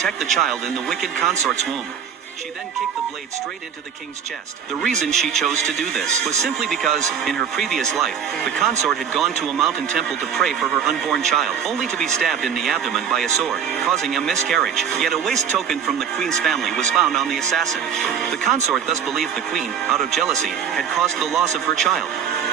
protect the child in the wicked consort's womb. She then kicked the blade straight into the king's chest. The reason she chose to do this was simply because, in her previous life, the consort had gone to a mountain temple to pray for her unborn child, only to be stabbed in the abdomen by a sword, causing a miscarriage. Yet a waste token from the queen's family was found on the assassin. The consort thus believed the queen, out of jealousy, had caused the loss of her child.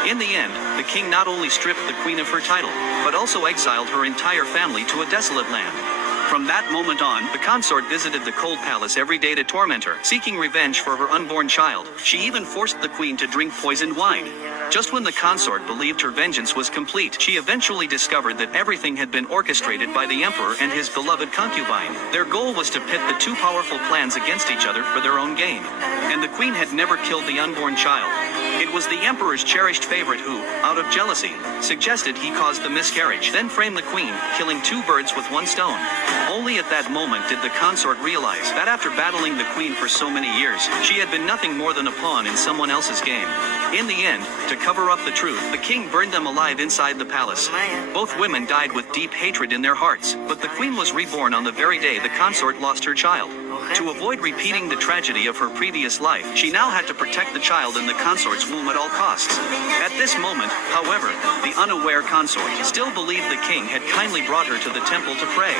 In the end, the king not only stripped the queen of her title, but also exiled her entire family to a desolate land. From that moment on, the consort visited the cold palace every day to torment her, seeking revenge for her unborn child. She even forced the queen to drink poisoned wine. Just when the consort believed her vengeance was complete, she eventually discovered that everything had been orchestrated by the emperor and his beloved concubine. Their goal was to pit the two powerful clans against each other for their own gain. And the queen had never killed the unborn child. It was the emperor's cherished favorite who, out of jealousy, suggested he caused the miscarriage, then framed the queen, killing two birds with one stone. Only at that moment did the consort realize that after battling the queen for so many years, she had been nothing more than a pawn in someone else's game. In the end, to cover up the truth, the king burned them alive inside the palace. Both women died with deep hatred in their hearts, but the queen was reborn on the very day the consort lost her child. To avoid repeating the tragedy of her previous life, she now had to protect the child in the consort's womb at all costs. At this moment, however, the unaware consort still believed the king had kindly brought her to the temple to pray.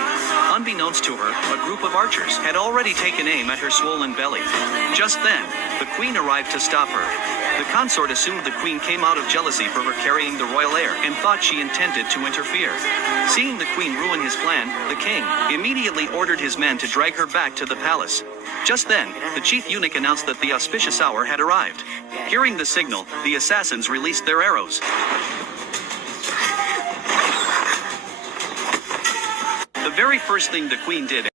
Unbeknownst to her, a group of archers had already taken aim at her swollen belly. Just then, the queen arrived to stop her. The consort assumed the queen came out of jealousy for her carrying the royal heir and thought she intended to interfere. Seeing the queen ruin his plan, the king immediately ordered his men to drag her back to the palace. Just then, the chief eunuch announced that the auspicious hour had arrived. Hearing the signal, the assassins released their arrows. The very first thing the queen did